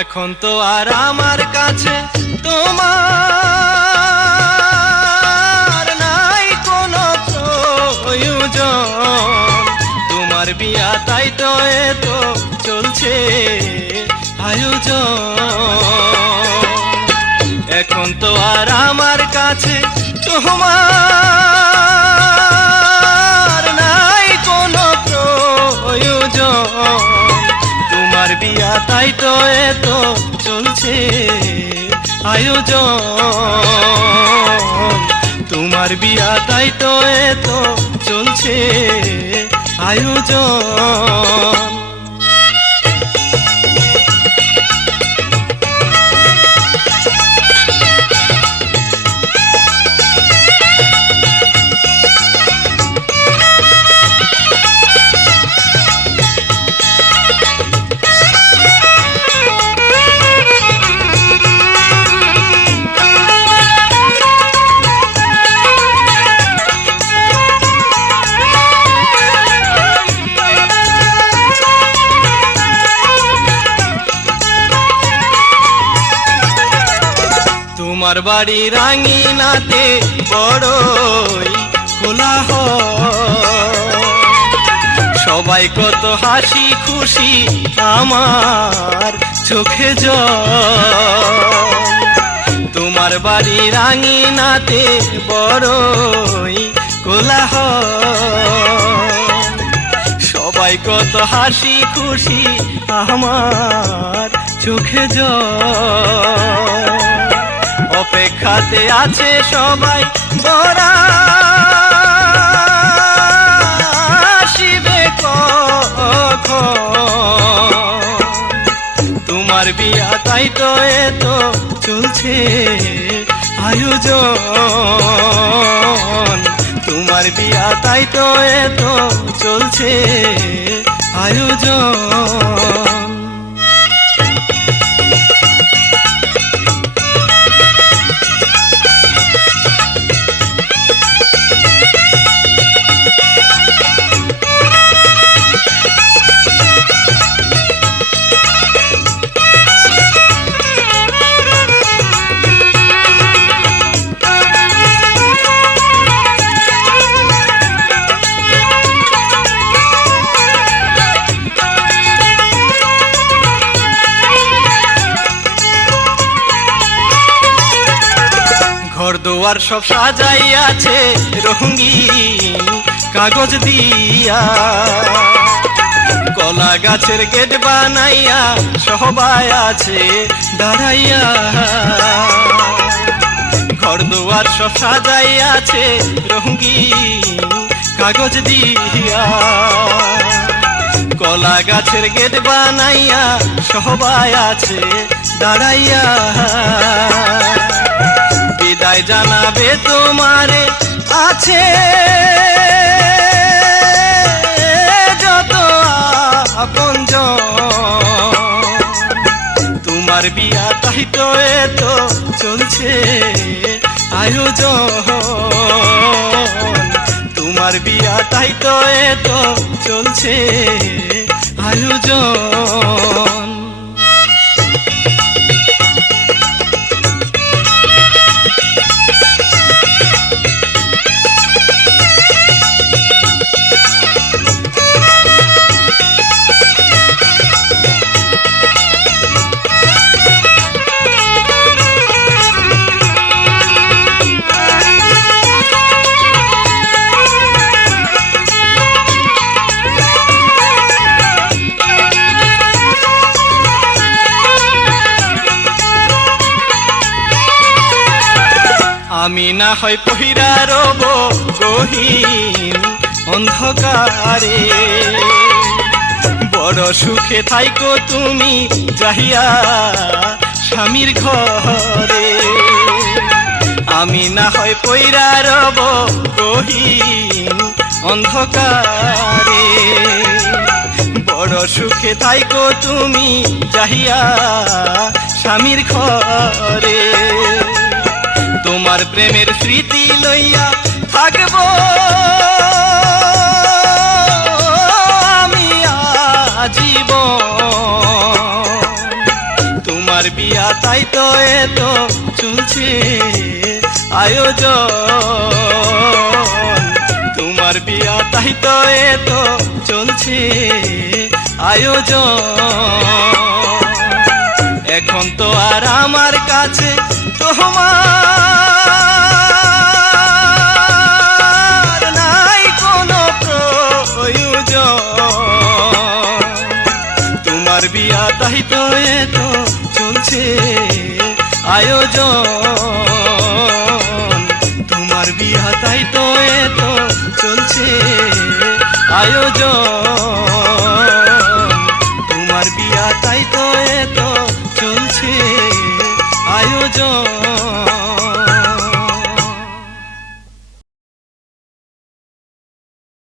এখন তো আর আমার কাছে তোমার নাই কোনো তোমার বিয়া তাই তো এত চলছে আয়োজন। এখন তো আর আমার কাছে তোমার তাই তো এত চলছে আয়োজন। তোমার বিয়া তাই তো এত চলছে আয়োজন। তোমার বাড়ি রাঙিনাতে বড়ই খোলা সবাই কত হাসি খুশি, আমার চোখে জল। তোমার বাড়ি রাঙিনাতে বড়ই কোলাহ সবাই কত হাসি খুশি, আমার চোখে জল। অপেক্ষাতে আছে সবাই বরা। শিবে তোমার বিয়া, তাই তো এত চলছে আয়োজন। তোমার বিয়া, তাই তো এত চলছে আয়োজন। দুয়ার সব সাজাইয়াছে রঙিন কাগজ দিয়া। কলা গাছের গেট বানাইয়া সবাই আছে, দাঁড়াইয়া। ঘর দুয়ার সব সাজাইয়াছে রঙিন কাগজ দিয়া। কলা গাছের গেট বানাইয়া সবাই আছে, দাঁড়াইয়া। বিদায় জানাবে তোমারে, আছে যত আপন তোমার বিয়া তাই তো এত চলছে আয়োজন। তোমার বিয়া তাই তো এত চলছে আয়োজন। আমি না হয় পহিরা রব গহীন অন্ধকারে। বড় সুখে থাইকো তুমি যাহিয়া স্বামীর ঘরে। আমি না হয় পইরা রব গহীন অন্ধকারে। বড় সুখে থাইকো তুমি যাহিয়া স্বামীর ঘরে। তোমার প্রেমের স্মৃতি লইয়া থাকব। আমি আজীবন। তাই তো এত চলছে আয়োজন। তোমার বিয়া তাই তো এত চলছে আয়োজন। এখন তো আর আমার কাছে তোমার বিয়া তাই তো এত চলছে। আয়োজন তোমার বিয়া তাই তো এত চলছে। আয়োজন